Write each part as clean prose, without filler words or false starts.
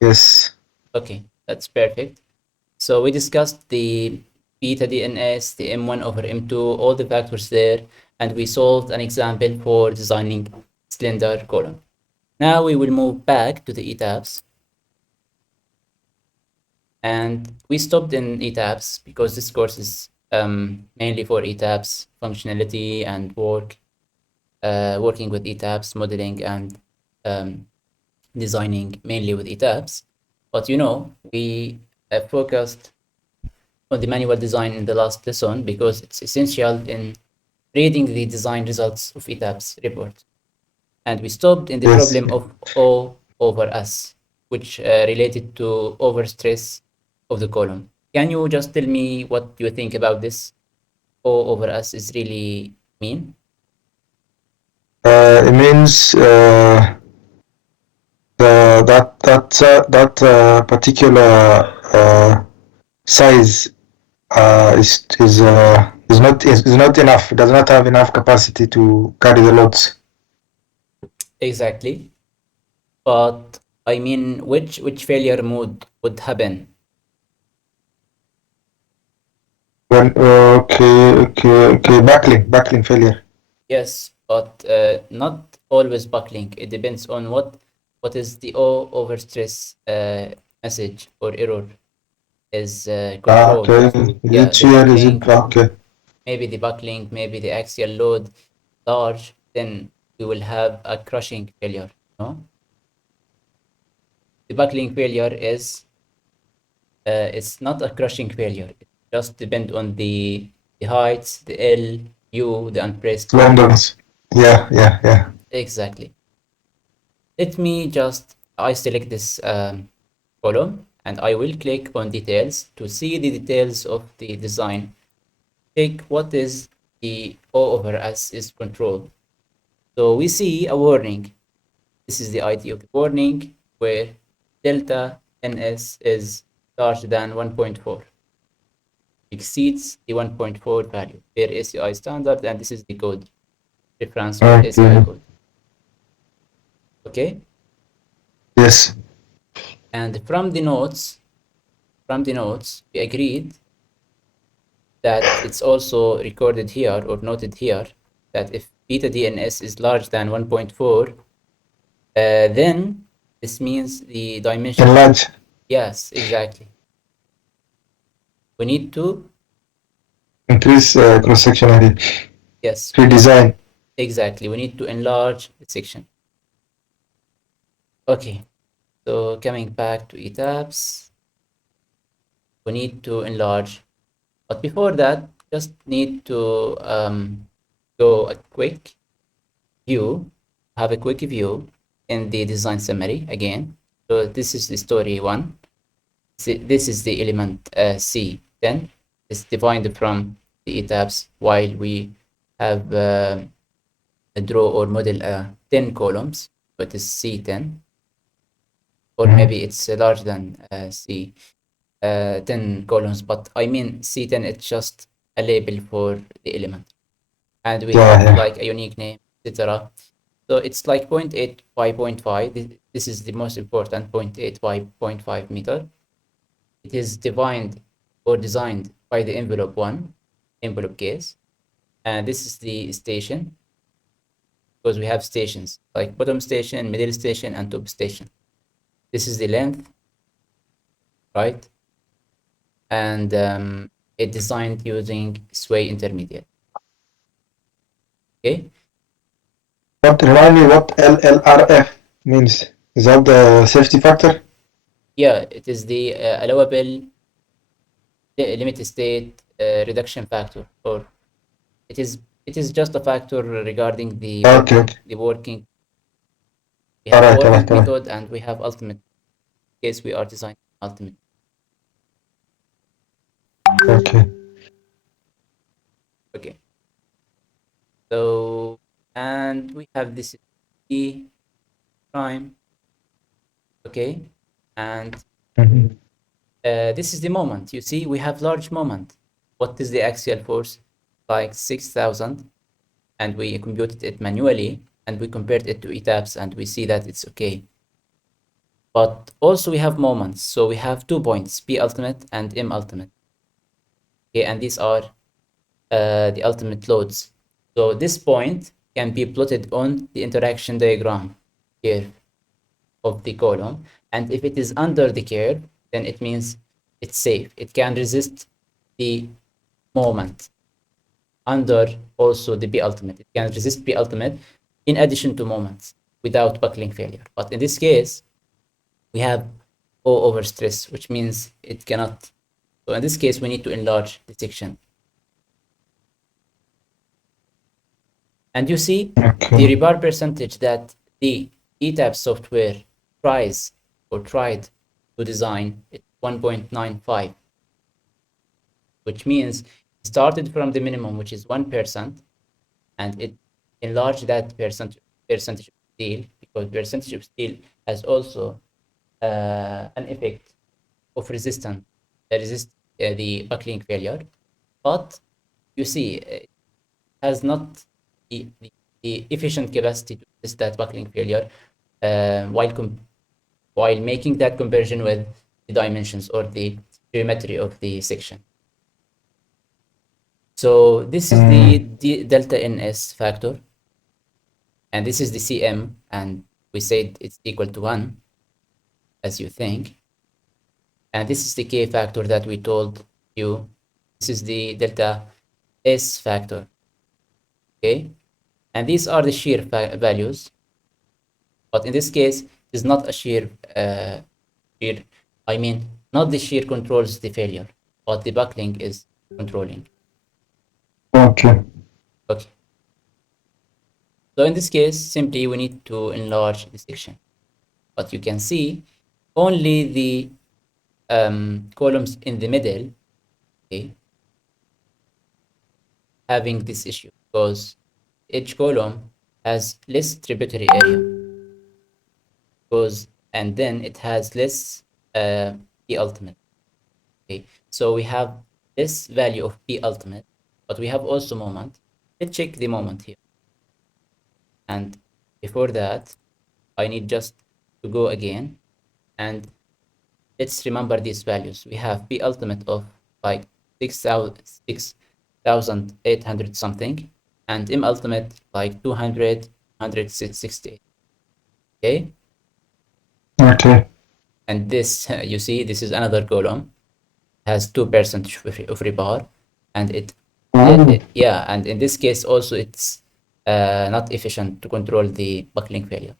Yes. Okay, that's perfect. So we discussed the beta DNS, the M1 over M2, all the factors there, and we solved an example for designing Slender column. Now we will move back to the ETABS, and we stopped in ETABS because this course is mainly for ETABS functionality and working with ETABS, modeling and um, designing mainly with ETABS. But we focused on the manual design in the last lesson because it's essential in reading the design results of ETABS report. And we stopped in the Yes. problem of O over S, which related to overstress of the column. Can you just tell me what you think about this? O over S is really mean? It means that particular size is not enough. It does not have enough capacity to carry the loads. Exactly. But I mean, which failure mode would happen? Okay. Backlink failure. Yes, but not always buckling. It depends on what is the O over stress message or error is controlled. Okay. Yeah, Which the year is it? buckling, Okay. maybe the buckling, maybe the axial load large, then we will have a crushing failure. No, the buckling failure is it's not a crushing failure. It just depend on the heights, the L, U, the unpressed value. London's. Yeah. Exactly. Let me just, I select this column and I will click on details to see the details of the design. Check what is the O over S is control. So we see a warning. This is the ID of the warning where delta NS is larger than 1.4, exceeds the 1.4 value per ACI standard, and this is the code reference for ACI Okay. code. Okay, Yes. and from the notes, we agreed that it's also recorded here or noted here that if beta DNS is larger than 1.4, then this means the dimension. Enlarge. Yes, exactly. We need to, Increase cross section area. yes, we need, Redesign. exactly, we need to enlarge the section. Okay, so coming back to ETABS, we need to enlarge. But before that, just need to go a quick view, have a quick view in the design summary again. So this is the story one. This is the element C10. It's defined from the ETABS while we have a draw or model 10 columns, but it's C10, or maybe it's larger than C 10 columns, but I mean C10, it's just a label for the element. And we have Yeah. like a unique name, etc. So it's like 0.8 by 0.5. This is the most important 0.8 by 0.5 meter. It is defined or designed by the envelope one, envelope case. And this is the station because we have stations like bottom station, middle station, and top station. This is the length, right? And it designed using sway intermediate. Okay. What remind me what LLRF means? Is that the safety factor? Yeah, it is the allowable limit state reduction factor, or it is it is just a factor regarding the Okay. working Okay. the working. We All have right. All working right. All right. method and we have ultimate. In case we are designing ultimate. Okay. Okay. So and we have this E prime. Okay, and Mhm. this is the moment. You see, we have large moment. What is the axial force? Like 6,000, and we computed it manually, and we compared it to ETABS, and we see that it's okay. But also we have moments. So we have 2 points, P ultimate and M ultimate. Okay, and these are the ultimate loads. So this point can be plotted on the interaction diagram here of the column. And if it is under the curve, then it means it's safe. It can resist the moment under also the P ultimate. It can resist P ultimate in addition to moments without buckling failure. But in this case, we have O over stress, which means it cannot. So in this case, we need to enlarge the section. And you see the Okay. rebar percentage that the ETABS software tries or tried to design is 1.95, which means it started from the minimum, which is 1%, and it enlarged that percentage of steel, because percentage of steel has also an effect of resist the buckling failure. But you see, it has not the efficient capacity to resist that buckling failure while making that conversion with the dimensions or the geometry of the section. So this is the delta NS factor, and this is the CM, and we said it's equal to 1, as you think. And this is the K factor that we told you. This is the delta S factor. Okay, and these are the shear values, but in this case, it is not a shear. I mean, not the shear controls the failure, but the buckling is controlling. Okay. Okay. So in this case, simply we need to enlarge the section. But you can see only the columns in the middle, okay, having this issue, because each column has less tributary area, and then it has less P ultimate. Okay, so we have this value of P ultimate, but we have also moment. Let's check the moment here. And before that, I need just to go again, and let's remember these values. We have P ultimate of like 6,800 something, and M ultimate like 200, 160. Okay. Okay. And this, you see, this is another column, has 2% of rebar, and yeah, and in this case also it's not efficient to control the buckling failure.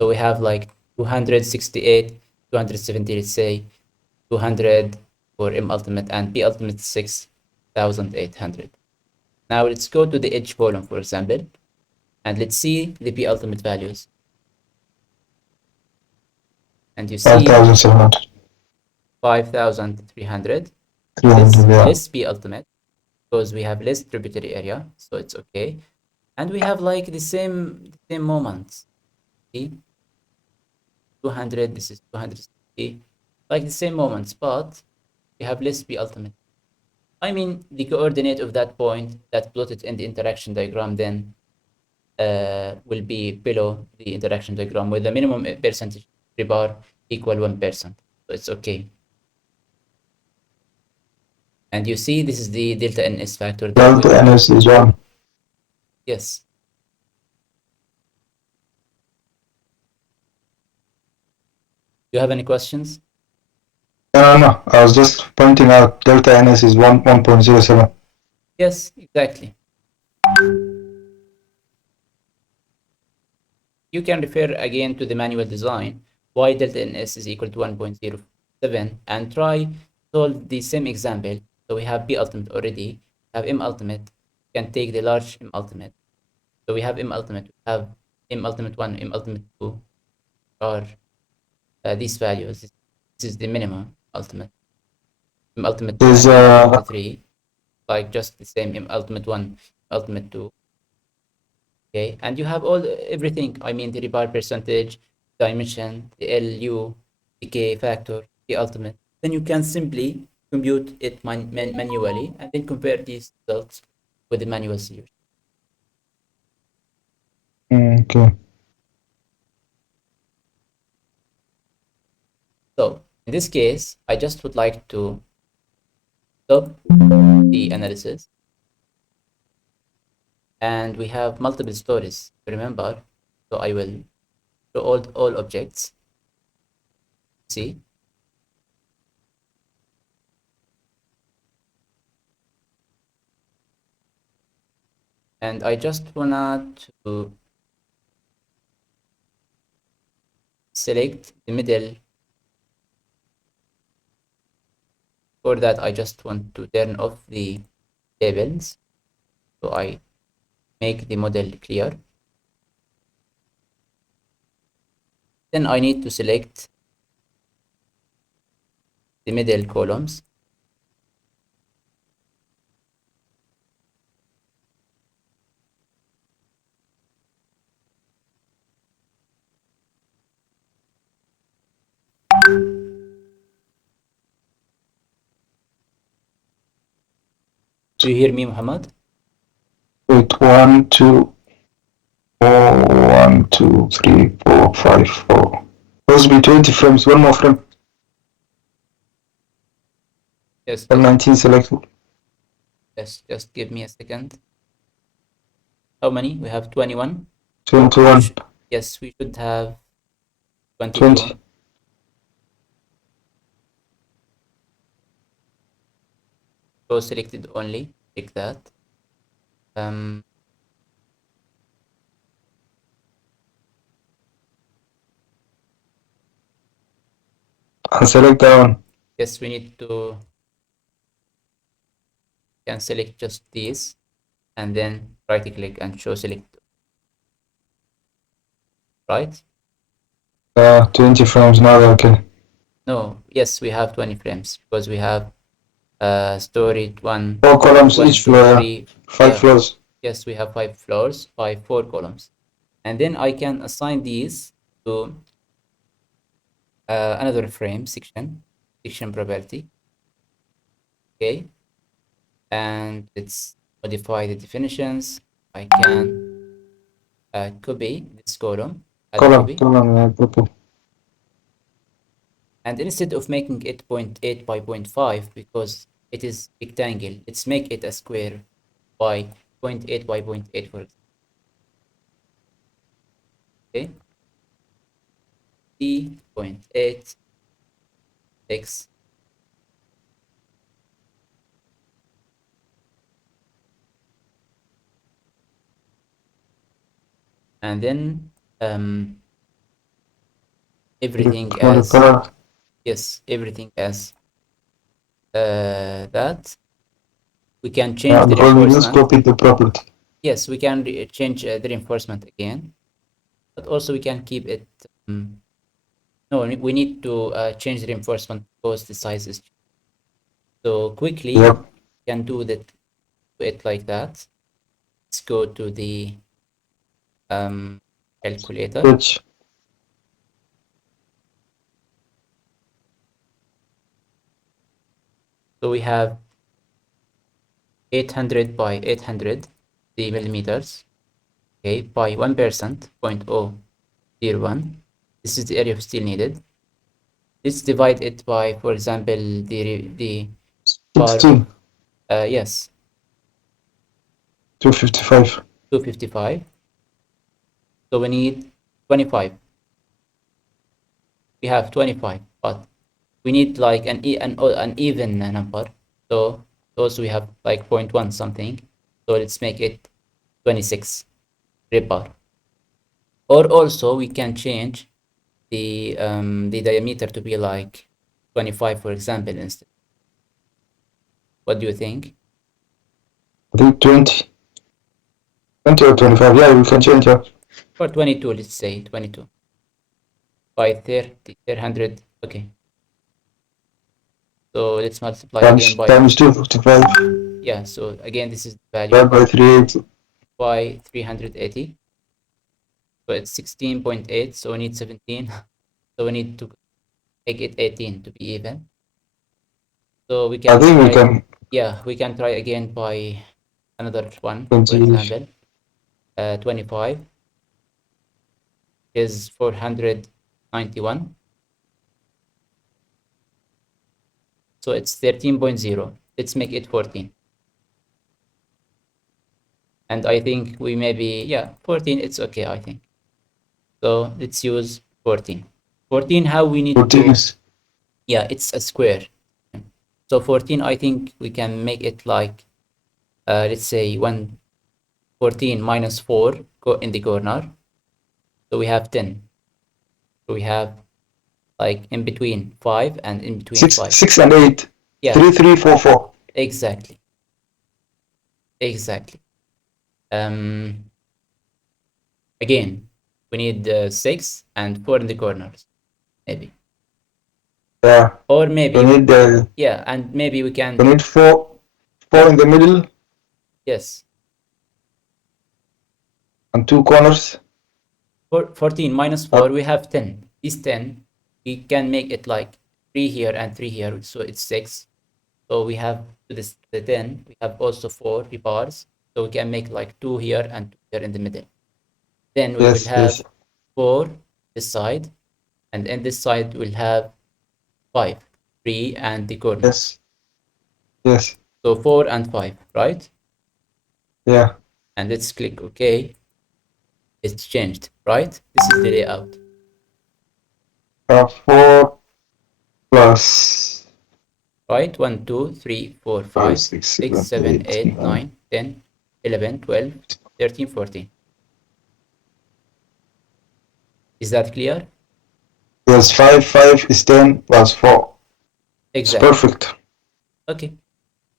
So we have like 268, 270, let's say, 200 for M ultimate, and P ultimate 6,800. Now let's go to the edge column, for example, and let's see the P ultimate values. And you see 5,700. 5,300. 300, yeah. Less P ultimate, because we have less tributary area, so it's okay. And we have like the same moments. See, 200, this is 260, like the same moments, but we have less P ultimate. I mean, the coordinate of that point that plotted in the interaction diagram then will be below the interaction diagram with the minimum percentage rebar equal 1%. So it's okay. And you see, this is the delta NS factor. Delta NS is 1. Yes. Do you have any questions? No. I was just pointing out delta NS is 1.07. Yes, exactly. You can refer again to the manual design, y delta NS is equal to 1.07, and try solve the same example. So we have P ultimate already, have M ultimate, can take the large M ultimate. So we have M ultimate, we have M ultimate 1, M ultimate 2, are these values. This is the minimum ultimate. M ultimate 2 Is and M ultimate 3, like just the same M ultimate 1, ultimate 2. Okay, and you have everything. I mean, the rebar percentage, dimension, the LU, the K factor, the ultimate. Then you can simply compute it manually and then compare these results with the manual solution. okay. In this case, I just would like to stop the analysis, and we have multiple stories, remember, so I will show all objects. See, and I just wanna to select the middle. For that, I just want to turn off the labels, so I make the model clear. Then I need to select the middle columns. Do you hear me, Muhammad? Wait, 1, 2, 4, 1, 2, 3, 4, 5, 4. Supposed to be 20 frames, one more frame. Yes, From 19 selected. yes, just give me a second. How many? We have 21. 21. Yes, we should have 22. 20. So selected only, like that. And select that one. yes, we need to can select just these, and then right click and show select. Right? 20 frames now, okay. No, yes, we have 20 frames because we have story 1, 4 columns 1, each 2, floor, 3. 5 Yeah, floors. yes, we have 5 floors by 4 columns. And then I can assign these to another frame section property. Okay, and let's modify the definitions. I can copy this column, add copy, Column. and instead of making it 0.8 by 0.5 because it is rectangle, let's make it a square by 0.8 by 0.8, for example. Okay, d.8 x and then everything as yes, everything as that. We can change the because we just reinforcement. copied the property. Yes, we can change the reinforcement again, but also we can keep it. No, we need to change the reinforcement because the size is. So quickly, Yep. can do that. Do it like that. Let's go to the calculator. Which So we have 800 by 800 millimeters. Okay, by 1%, 0.001. This is the area of steel needed. Let's divide it by, for example, the bar 16. of yes, 255. 255. So we need 25. We have 25, but we need like an even number. So also we have like 0.1 something. So let's make it 26 rebar. Or also we can change the diameter to be like 25, for example, instead. What do you think? I think 20. 20 or 25. Yeah, we can change that. Or 22, let's say 22 by 30, 300. Okay. So let's multiply again by Times 255. yeah. So again, this is the value Divided by 380. by 380. So it's 16.8. So we need 17. So we need to make it 18 to be even. So we can I think try, we can. yeah, we can try again by another one, for 20. example, 25 is 491. So it's 13.0. Let's make it 14. And I think we maybe, yeah, 14, it's okay, I think. So let's use 14. 14, how we need 14 to, is yeah, it's a square. So 14, I think we can make it like, let's say 14 minus 4 go in the corner. So we have 10. So we have like in between 5 and in between 5. 6 and 8. Yeah, 3, 3, 4, 4. exactly. Exactly. Again, we need 6 and 4 in the corners, maybe. Yeah. Or We maybe, need yeah, and maybe we we can, need 4 in the middle yes, and 2 corners. 14 minus 4, Up. we have 10. This 10, we can make it like 3 here and 3 here, so it's 6. So we have this the 10, we have also 4 bars, so we can make like 2 here and 2 here in the middle. Then we will Yes, have yes, 4 this side, and in this side we'll have 5, 3 and the corner. yes, yes. So 4 and 5, right? Yeah. And let's click OK. It's changed, right? This is the layout. 4 plus Right? 1, 2, 3, 4, 5, 5, 6, 6, 7, 7, 8, 8, 9. 9, 10, 11, 12, 13, 14. Is that clear? Yes, 5 is 10 plus 4. It's Exactly. perfect. Okay.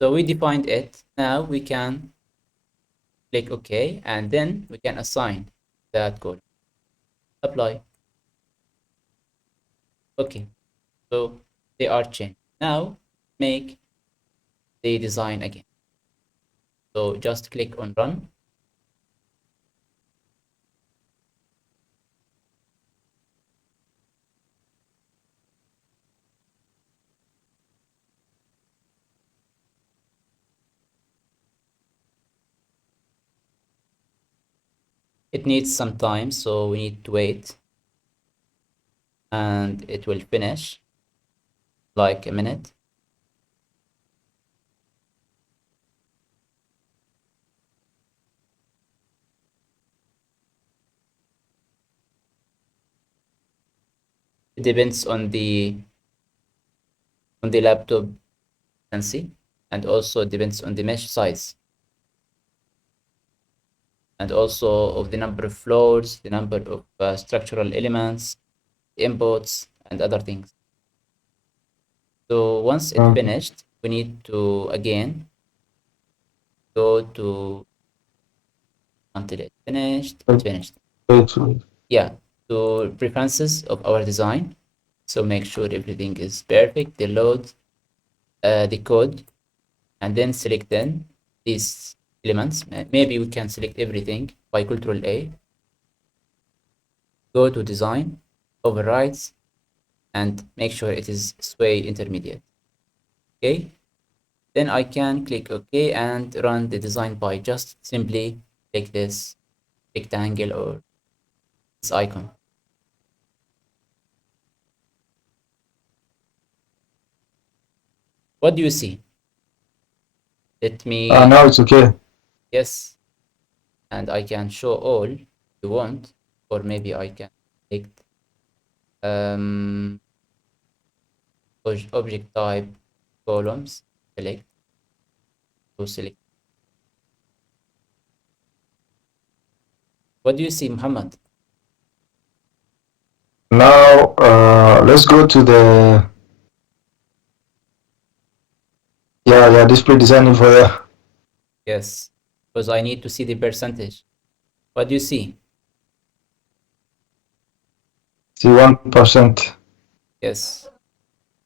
So we defined it. Now we can click OK, and then we can assign that code. Apply. Okay. So they are changed. Now make the design again. So just click on Run. It needs some time, so we need to wait, and it will finish like a minute. It depends on the laptop efficiency, and also depends on the mesh size, and also of the number of floors, the number of structural elements, inputs, and other things. So once it finished, we need to again go to until it finished. It finished. Yeah, to preferences of our design. So make sure everything is perfect. The load, the code, and then select then these elements. Maybe we can select everything by Ctrl A. Go to design, overrides, and make sure it is sway intermediate. Okay. Then I can click OK and run the design by just simply click this rectangle or this icon. What do you see? Let me, Now it's okay. yes, and I can show all you want, or maybe I can select object type columns, select, to select. What do you see, Muhammad? Now let's go to the display design for there. Yes, because I need to see the percentage. What do you see? See 1%. Yes.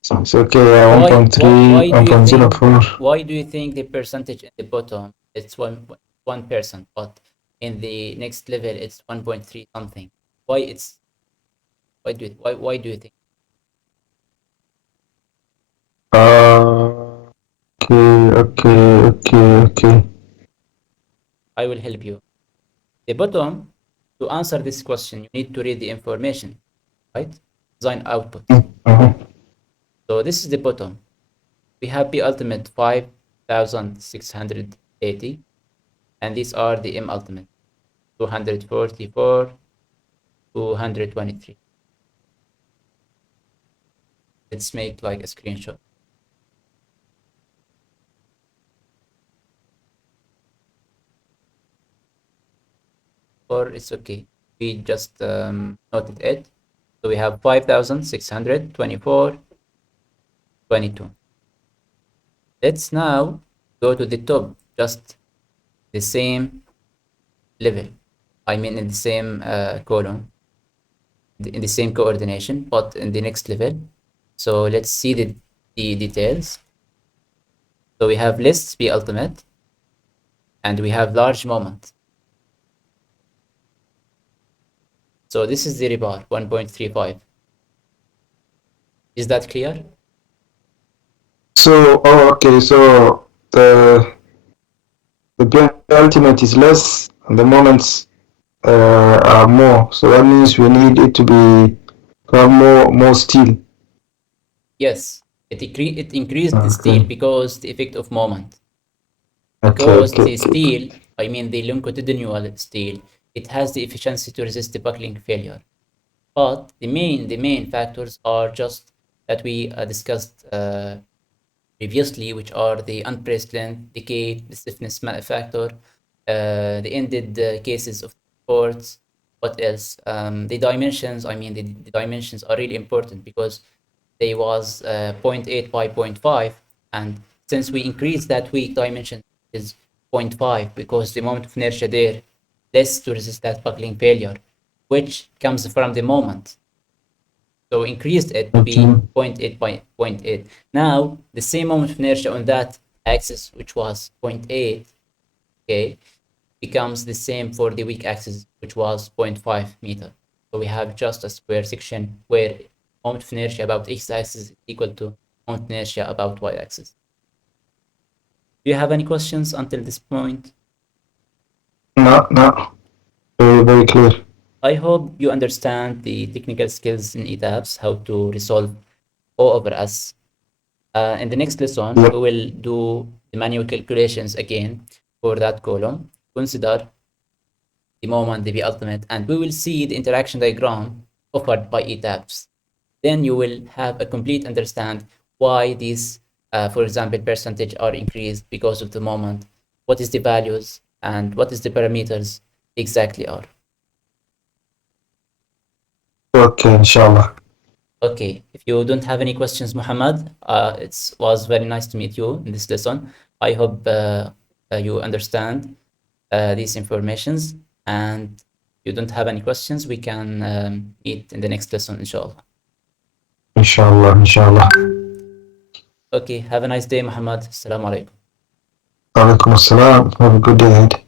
So it's okay. Why 1.3, why do you think 1.04. why do you think the percentage in the bottom it's 1%, but in the next level it's 1.3 something? Why it's why do you think? Okay. I will help you. The bottom, to answer this question, you need to read the information, right? Design output. Uh-huh. So this is the bottom. We have P ultimate 5680, and these are the M ultimate 244, 223. Let's make like a screenshot. Or it's okay. We just noted it. So we have 5624, 22. Let's now go to the top, just the same level. I mean, in the same column, in the same coordination, but in the next level. So let's see the details. So we have lists P ultimate, and we have large moment. So this is the rebar 1.35. Is that clear? So, okay. So the ultimate is less, and the moments are more. So that means we need it to have more steel. Yes, it increased the steel Okay. because the effect of moment. Okay. Because Okay. the Okay. steel, I mean the longitudinal steel, it has the efficiency to resist the buckling failure. But the main factors are just that we discussed previously, which are the unpressed length, decay, the stiffness factor, the ended cases of ports. What else? The dimensions. I mean, the dimensions are really important because they was zero point 0.8 by zero point 0.5, and since we increased that weak dimension is 0.5 because the moment of inertia there less to resist that buckling failure, which comes from the moment. So increased it to be Okay. 0.8 by zero point 0.8. Now the same moment of inertia on that axis, which was 0.8, okay, becomes the same for the weak axis, which was 0.5 meter. So we have just a square section where moment of inertia about x-axis is equal to moment of inertia about y-axis. Do you have any questions until this point? No, no. Very clear. I hope you understand the technical skills in ETABS, how to resolve O over S. In the next lesson, we Yep. will do the manual calculations again for that column. Consider the moment, the V ultimate, and we will see the interaction diagram offered by ETABS. Then you will have a complete understand why these, for example, percentage are increased because of the moment, what is the values, and what is the parameters exactly are. Okay, inshallah. Okay, if you don't have any questions, Muhammad, it was very nice to meet you in this lesson. I hope you understand these informations, and if you don't have any questions, we can meet in the next lesson, inshallah. Inshallah, inshallah. Okay, have a nice day, Muhammad. Assalamu alaikum. Alaikum assalam. Have a good day ahead.